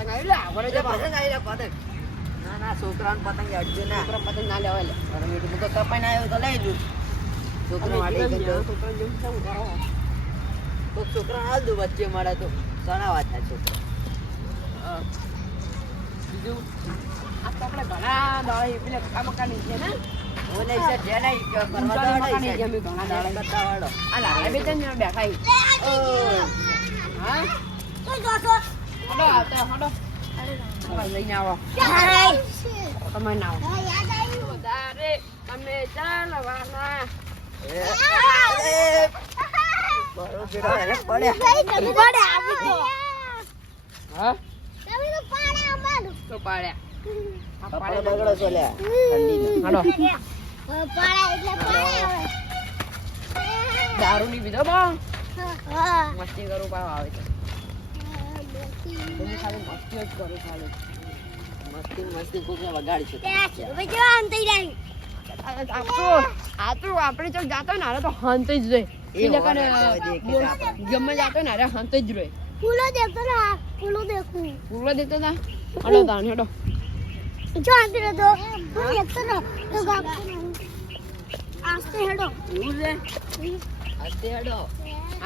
પતંગ આવી લે આપણે એટલે પતંગ આવી લે, પતંગ. ના ના છોકરાઓને પતંગ અડજો ના. છોકરા પતંગ ના લેવાય લે. અરે હું તો કપાઈને આવ્યો તો લઈ લઉં છોકરા માટે દઉં. છોકરા જેવું કેમ કરો? કોક છોકરા હાલ વચ્ચે મળે તો. ઘણા વાત થાય છોકરા. બીજું? આ તો આપણે ઘણા દાડા પેલા છે ને? ઓલે છે કરવા અમે ઘણા દાડા. કરતા વાળો. આ લાલા બે ત્રણ જણા બેઠા હડો આવતા હડો લઈને આવો તમે ના વધારે ચાલવાના. હડો દારૂ ની પીધો બા મસ્તી કરું પાવ આવે છે તમે ખાલી મસ્તી જ કરો ખાલી. મસ્તી મસ્તી કોકને વગાડી છે આ તો આ તો આપણે જો જાતો ને તો હંત જ રહે. એ લોકોને ગમે જાતો ને હારે હંત જ રહે. ફૂલો દેખતો ના ફૂલો દેખું. ફૂલો દેતો તા? હડો તાણ હડો. જો તો ફૂલ દેખતો ના તો ગાતો ના. આસ્તે હેડો. આસ્તે હડો.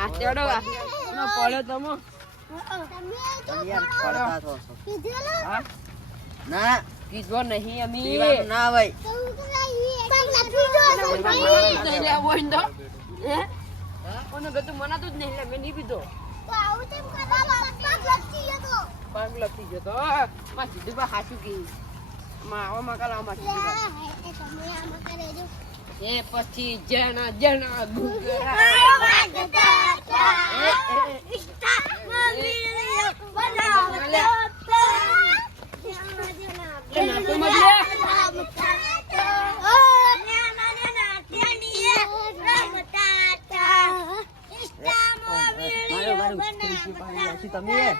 આસ્તે હડો પડ્યો તમો. ના. કીધો નહીં અમી. ના ભાઈ નહીં લેવો હોય ને તો? હે? ઓને બધું મનાતું જ નહીં લે નહીં પીધો. પગ ગયો તો માં સીધું બા હાચું કી. માં આવા માં કલા માં સીધું બા. એ પછી જણા જેના તમે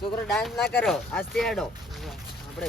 છોકરો ડાન્સ ના કરો. આસ્તે હેડો. આપણે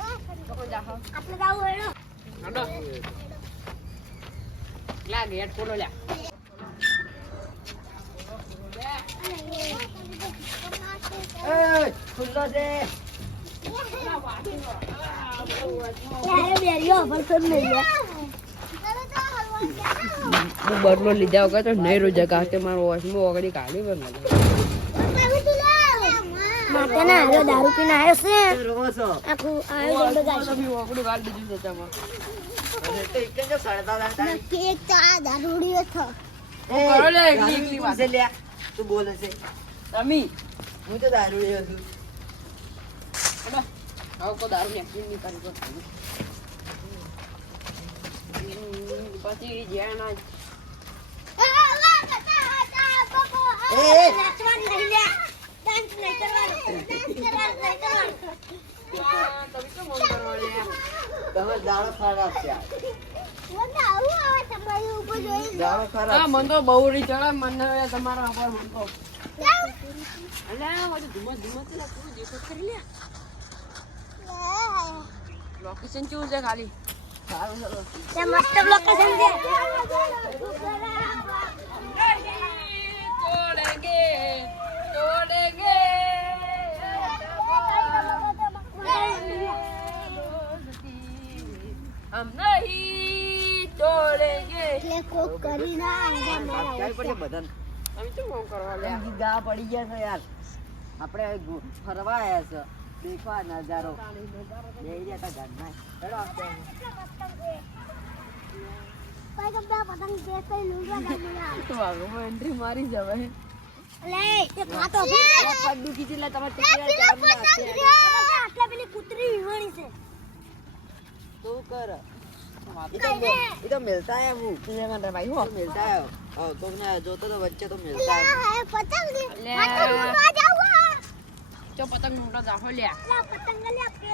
આપણે ગાવું હેડો હાડો લા ગેટ ખોલો લ્યા ખુલ્લો છે ત્યારે બેરીઓ પણ તો નહીં લે હું બદલો લીધા વગર તો નહીં રોજા જગા. કે મારો વોશમાં ઓગળી કાઢી પણ માતાના આવ્યો દારૂ પીને આવ્યો છે આખું આવ્યો અરે તો લ્યા. બોલે છે તમે હું તો દારૂડિયો છું આવો કો દારૂ ને કરી દો પછી જ્યાં ના એ, એ. નાચવાનું નહીં લે ડાન્સ નહીં કરવાનો ડાન્સ કરવાનું નહીં કરવાનું તમે તો મન કરવા લ્યા તમારો દાડો ખરાબ છે મને આવું આવે તમારી ઉપર જોઈ દાડો હા મન તો બહુ રી ચડે મને તમારા પર મન તો અલ્યા વાજુ ધુમસ ધુમસ લે તું દેખો કરી લે લોકેશન કેવું છે ખાલી મસ્ત લોકેશન છે હમ નહીં તોડેંગે. એટલે કોક કરી ના મારા બધાને. તમે શું કામ કરવા લે ગા પડી ગયા છે યાર. આપણે ફરવા આવ્યા છે. દેખવા નજારો. બેહી રહ્યા તા ઘરમાં. હેડો આપણે. એન્ટ્રી મારી જવાય તું કર. એ તો તો મિલતા હે હું લે મને ભાઈ હો મિલતા હે અ, કોકને જોતો તો વચ્ચે તો મિલતા હે લા, પતંગ ને લે. ઉડવા જાવું હે. ચો પતંગ મોટો જાફો લે લા, પતંગ લે, આપણે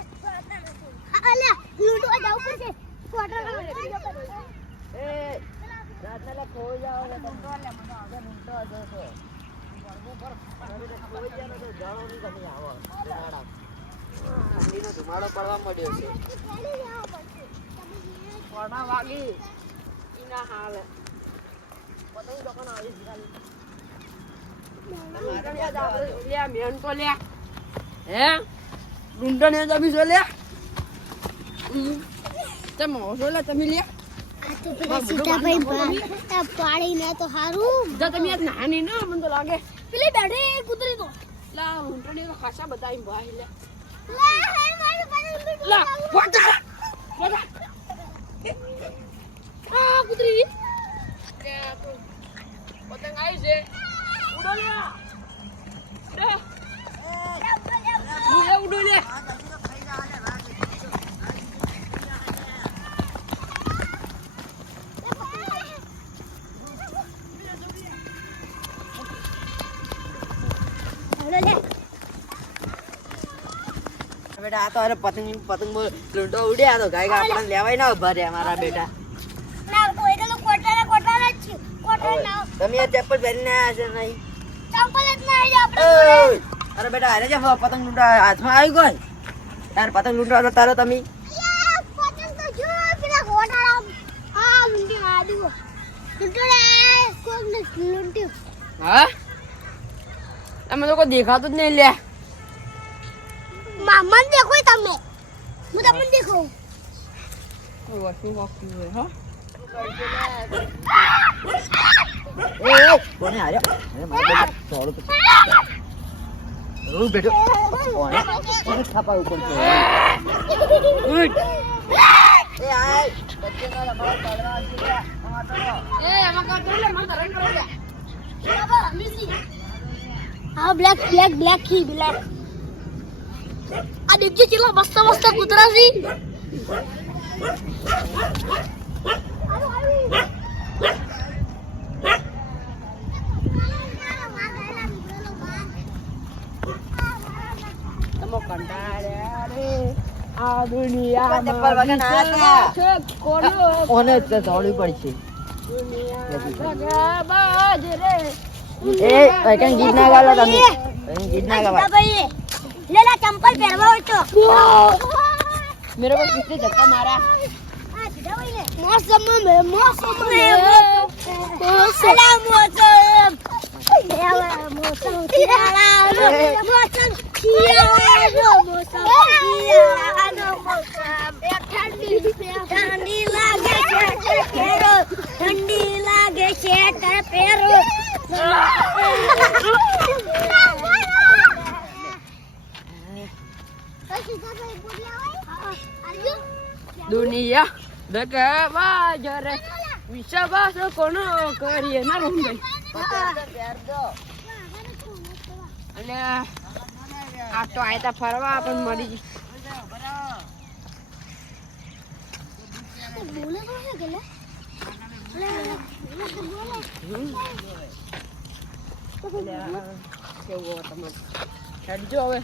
હા, લે, લૂંટવા જાવું પડશે. ફોટો લેવા. એ રાતના લે ખોઈ જાવ લે તો લે મને આગળ ઊંટો આજો છો તો ધુમાડો પડવા મળ્યો છે કોના વાગી ઈના હાલ પતંગ દુકાન આવી ખાલી મેન તો લે હે ડુંડા ને તમે છો લે તમે હોશો લે તમે લે તો પેલા સીતાભાઈ આ પાડીને તો હારું જા તમે આજ નાની ના મને તો લાગે પેલી બેઠે કૂતરી તો લા ઊંટણી તો ખાસા બધા ભાઈ લે લા, હે, મારું લૂંટવા લા. વાટા વાટા આ કુતરી પતંગ આવી છે ઉડો લે ઉડો ઉડો લે હાલો લે. બેટા આ તો અરે પતંગ પતંગ લૂંટો ઉડ્યા તો ગાય આપણને લેવાય ના ઊભા રહ્યા મારા બેટા ના, કોઈ તો કોટાના કોટાના જ છે. કોટાના ના. તમે આ ચપ્પલ પહેરીને આવ્યા છે નહીં? ચંપલ જ ના આપણે અરે બેટા અરે જે પતંગ લૂંટવા હાથમાં આવી ગયો ને. પતંગ લૂંટવા તો તારો તમે. પતંગ તો જો પેલા કોટાના આ લૂંટી આદુ લૂંટો કોકને લૂંટ્યું. હા? તમે લોકો દેખાતું જ નહીં લે મામા દેખો તમે. હું તમને દેખાઉં કોઈ હોય હા. કોને હાર્યો અરે મારો બેટો દોડો તો ઓ બેટો કોને કોને થાપા ઉપર છે ઉઠ એ આય બચ્ચે ના રમવા પડવા છે એ એમાં કાં કરી લે મને ધરણ કરો લે હા બ્લેક બ્લેક બ્લેક કી બ્લેક આ દેખજે ચેલા મસ્ત મસ્ત કૂતરા છે તમે કંટાળ્યા રે આ દુનિયામાં ઓને જ દોડવી પડશે. એ કઈ ગીત ના ગાલો તમે? કઈ ગીત ના ગાવા? લેલા ચંપલ પહેરવા હોય તો. મેરે કો કિસને ધક્કા મારા મોસમ મે મોસમ મે. મોસમ અલા મોસમ. ઠંડી લાગે છે પેરો ઠંડી લાગે છે પેરો દુનિયા દકે બાજરે વિશ્વાસ કોનો કરીએ ના રૂમ ગઈ અને આ તો આયતા ફરવા પણ મળી કેવું તમે હવે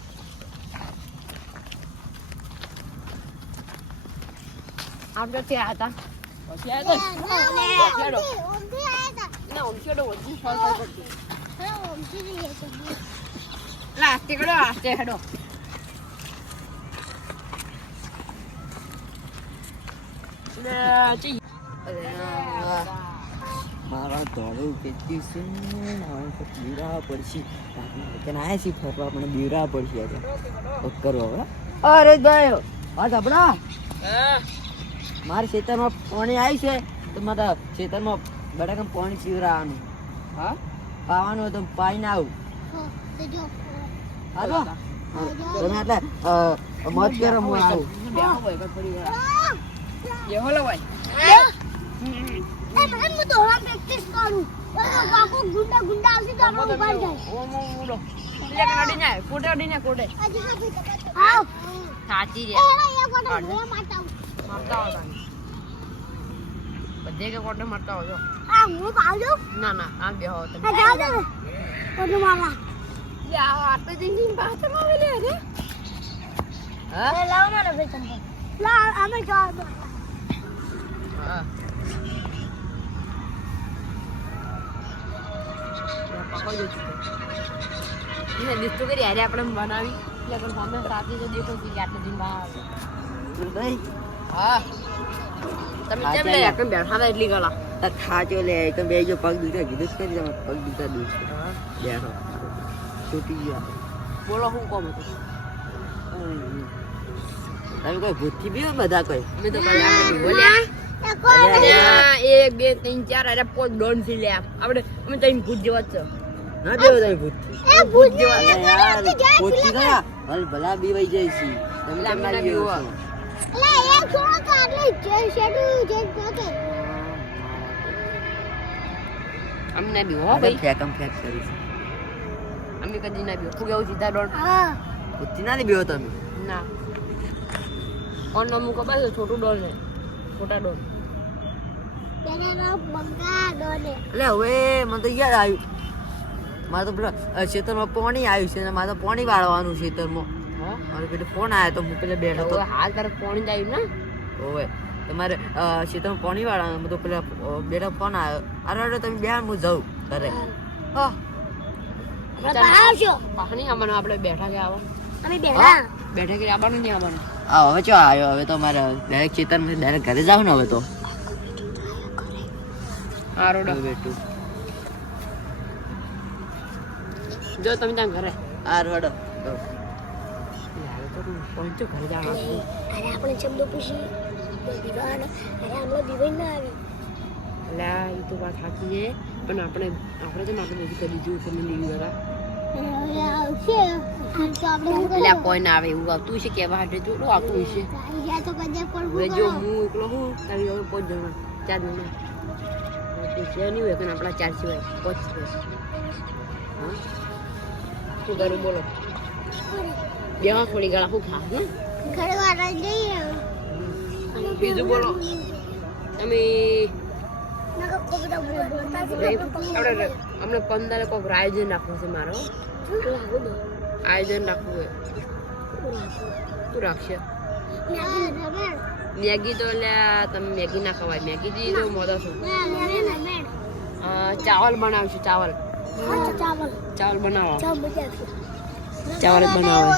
આપણે ત્યાં હતા પછી આવ્યા ને લાસ્ટે હેડો લાસ્ટે હેડો મારા દોડું કેટલી છે મારે તો બીવરાવા પડશે તને આયા છીએ ફરવા પણ બીરા પડશે આજે કરો હવે અરે ભાઈ હા આપણા મારા ખેતરમાં પાણી આવી છે તો મારા ખેતરમાં બટાકા પાણી પીવરાવાનું. હા? પાવાનું તો પાઈને આવું. હા તો તમે એટલે મત કરો હું આવું સાચી મારતા હતા બધે કે કોટે મારતા હોય આ હું પાડું? ના ના આ બે હો તમે આ જાવ દે ઓટો મામા લે આ આટલે જઈને પાછળ આવે લે અરે હા? લાવ મને બેચન લા અમે જાવ દો હા. પકડજો છું એને ડિસ્ટો કરી હારે આપણે બનાવી એટલે પણ સામે સાથી તો દેખો કે આટલે જઈને બહાર આવે. ભાઈ હા. તમે કેમ લે? કેમ બેઠા હતા એટલી કલા આ ખાચો લે. એક બે જો પગ દુખા કીધું જ કરી તમે પગ દુખા દુખશે બેઠો છૂટી ગયા. બોલો હું કોમ હતું તમે કોઈ ભૂતથી બી બધા કોઈ? અમે તો બોલ્યા એ કોઈ અરે, ત્યાં એક બે ત્રણ ચાર અરે પોત દોઢથી લે આપણે અમે ત્રણ ભૂત જેવા જ છે. ના દેવો તમે ભૂત જેવા યાર ભૂતથી ભલા બી જાય છે. તમે એટલે અમને બી આટલે શેડું જે જોકે અમને બી હો ભાઈ ફેક કરી છે. અમે કદી ના બી કેવું સીધા દોઢ હા. ભૂતથી ના બેહો તમે. ના. કોણ નમુ ખબર છે છોટું ડોલ છે. મોટા ડોલ તેને નામ બંગા ડોને એટલે હવે મને તો યાદ આવ્યું. મારે તો પેલા ખેતરમાં પાણી આવ્યું છે ને મારે તો પાણી વાળવાનું ખેતરમાં મારે પેલો ફોન આવ્યો તો હું પેલા બેઠો તો હા હાલ તારે પાણી જાય ને? ઓવે તમારે ખેતરમાં પાણી વાળા હું તો પેલા બેઠો ફોન આવ્યો અરે અરે તમે બે હું જાઉં ઘરે. પાણી આવવાનું આપણે બેઠા કે આવા અમે બેડા બેઠા કે આવવાનું નહીં આવવાનું? આ હવે ચો આવ્યો હવે તો મારે ડાયરેક્ટ ખેતરમાં ડાયરેક્ટ ઘરે જાવ ને હવે તો. હા રોડ. બેઠું જો તમે ત્યાં ઘરે. આ રોડ. યાર તો તું પહોંચો ઘરે હતું. અરે આપણે શબ્દો પૂછી દીવાન. અરે હમણાં દીવાન ના આવી. એટલે એ તો વાત સાચી છે. પણ આપણે આપણે તો આપણે બધું કરી દીધું તમે આમ તો આપણે જો ચાર આપણા સિવાય પાંચ સિવાય. શું કરું બોલો? બેવા થોડી ગાળા શું ખા હે જઈએ બીજું બોલો. તમે આપણે અમને પંદર કોઈક આયોજન રાખવું છે મારો. આયોજન રાખવું હોય. શું રાખશે? મેગી તો એટલે તમે મેગી ના ખવાય. મેગી જી તો મોદો છો. ચાવલ બનાવશું ચાવલ? ચાવલ. બનાવો. ચાવલ બનાવે.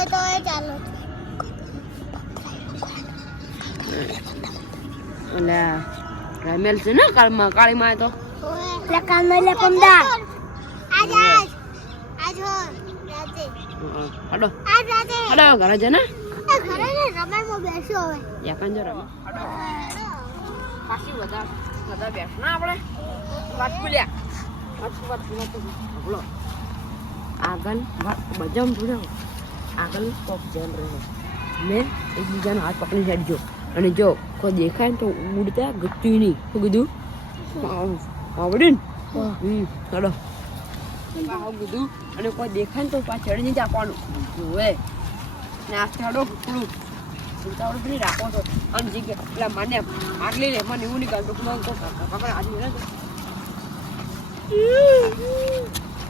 એટલે રમેલ છે ને કાળમાં કાળી માં તો. ઘરે છે ને આપણે. વાત ખુલ્યા. વાત વાત વાત બોલો. આગળ બજામ જોડે આગળ કોક જેમ રહે. ને એકબીજાનો હાથ પકડી ચડજો અને જો કોઈ દેખાય ને તો ઉડતા ગતું નહીં. શું કીધું? આવડે ને? હમ ચલો. આવું કીધું. અને કોઈ દેખાય ને તો પાછળ નહીં આપવાનું જોવે ને આ ચડો પેલું ઉતાવળ બી રાખો છો અને જગ્યા. એટલે મને આગલી લે. મને એવું નહીં કાઢું તો આજુ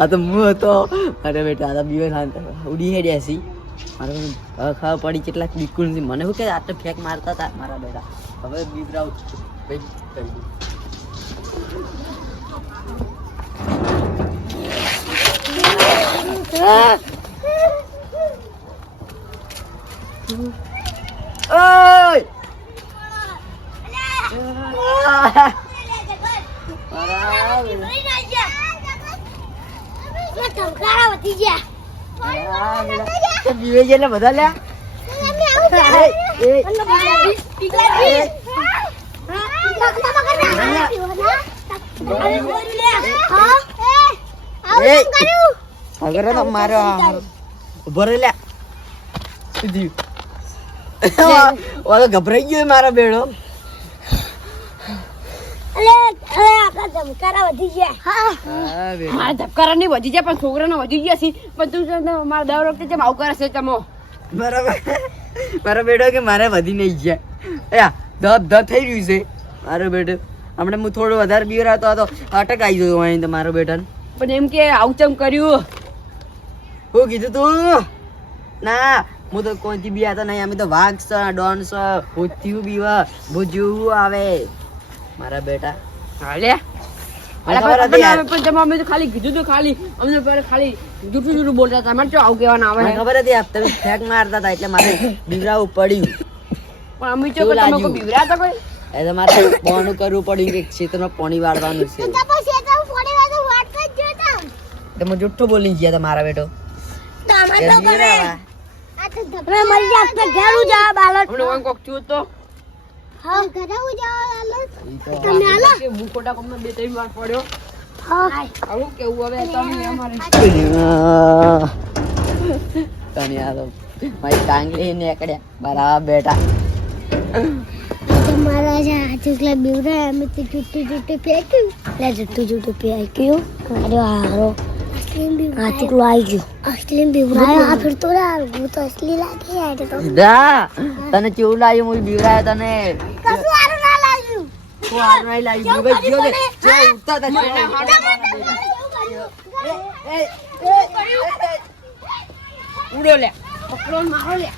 આ તો હું હતો અરે બેટા આ તો બીવે શાંત ઉડી હેડ્યા સી મારે ખબર પડી કેટલાક બિલકુલ નથી. મને શું કે આ તો ફેક મારતા હતા? મારા બેટા. હવે બીવરાવ છું. કરી ઓય! મારા બેટા. એટલે બધા લ્યા અગર તો મારો ઊભો રહી લે શું થયું ઓલો ગભરાઈ ગયો મારા બેડો અલે અલે આપણા ધમકારા વધી ગયા હા હા બેડો મારા ધબકારા નહીં વધી જાય પણ છોકરાને વધી ગયા મારા દર વખતે છે તમો બરાબર મારો કે મારે વધી નહીં ગયા ધબ દત થઈ રહ્યું છે મારો બેટો હમણાં હું થોડો વધારે બીવરાતો હતો અટક આવી ગયો અહીં તો મારો બેટાને પણ એમ કે આવું કર્યું શું કીધું તું ના હું તો કોઈથી બી આતો નહીં અમે તો વાઘ છ ડોન છ ભૂત્યું બીવા ભૂજ્યું આવે મારા બેટા. હાલે. પણ તો ખાલી કીધું તું ખાલી અમને ખાલી જૂઠું જૂઠું બોલતા હતા. અમારે આવું કહેવાના આવે? ખબર હતી આ તમે ફેક મારતા હતા એટલે મારે બીવરાવું પડ્યું. પણ અમે તો તમે કોઈ બીવરા કોઈ? એટલે મારે બોનું કરવું પડ્યું કે ક્ષેત્રમાં પાણી વાળવાનું છે. તો પછી એ તો ફોડી વાતો વાત જ જોતા. તો હું જુઠ્ઠું બોલી ગયા હતા મારા બેટો. તો તો કરે. આ તો મરી જા ઘેરું જા બાલક અમને કોક થયું તો? હા ઘરે જા બાલક તમે હાલો. કે હું ખોટા કોમમાં બે ત્રણ વાર પડ્યો. હા. આવું કેવું હવે તમે અમારે? તને આ તો મારી ટાંગલી નીકળ્યા. બરાબર બેટા તમારા જે આજુકલા બીવરા અમે તો જુઠ્ઠું જુઠ્ઠું ફેંક્યું. લે જુઠ્ઠું જુઠ્ઠું ફેંક્યું. અરે હારો. આજુકલું આવી ગયું. અસલી બીવરા. આ ફિર તો હું તો અસલી લાગી યાર તો. દા તને કેવું લાગ્યું? હું બીવરાયો તને. કશું સારું ના લાગ્યું. તું જો ઉડો લે. પકડો મારો લે.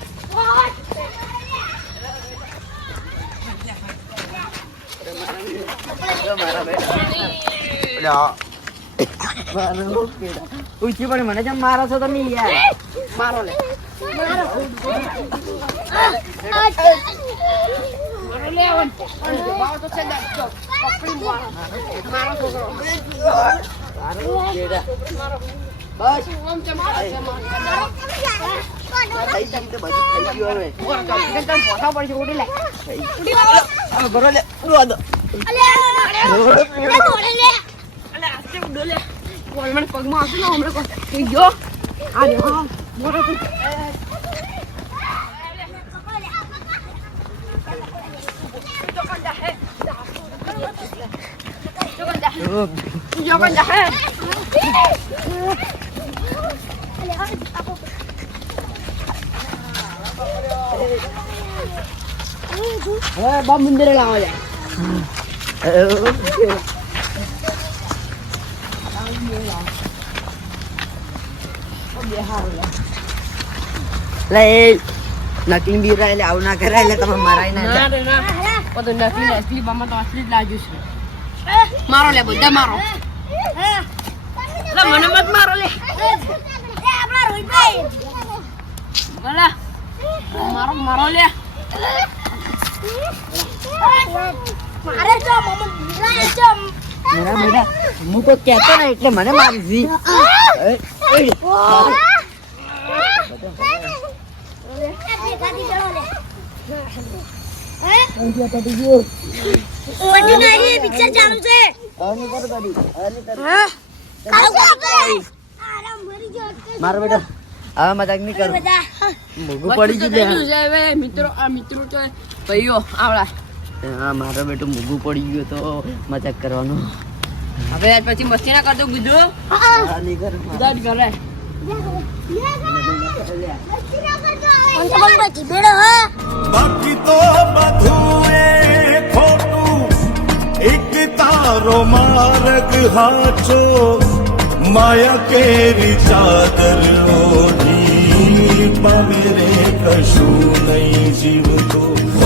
પડી મને જેમ મારો છો તમે યાર મારો લે. મારો. પગમાં આવશે ને હમણાં ગયો આ તો પણ જા હે હવે બા મંદિરે લાવો લે લે એ નકલી બીવરા એટલે આવું ના કરાય એટલે તમે મરાય ના ના ના બધું નકલી અસલી બામાં તો અસલી જ લાગ્યું છે મારો લે બધા મારો મને મત મારો લે ભલા મારો મારો લે મારે તો મમ્મી બીવરા છે મારા બેટા હું તો કહેતો ને એટલે મને મારી જી એ, એ, પિક્ચર ચાલુ છે આની કર ગાડી, આની કર. મારો બેટા હવે મજાક નહીં કરું. મોઘું પડી ગયું છે. હવે મિત્રો આ મિત્રો તો ભાઈઓ આવડા. હા મારો બેટો મોઘું પડી ગયો તો મજાક કરવાનું. હવે આજ પછી મસ્તી ના કરતો જ કરે. બાકી તો બધું ખોટું એક તારો માર્ગ હાચો માયા કેરી ચાદર ઓઢી પામે રે કશું નહીં જીવતો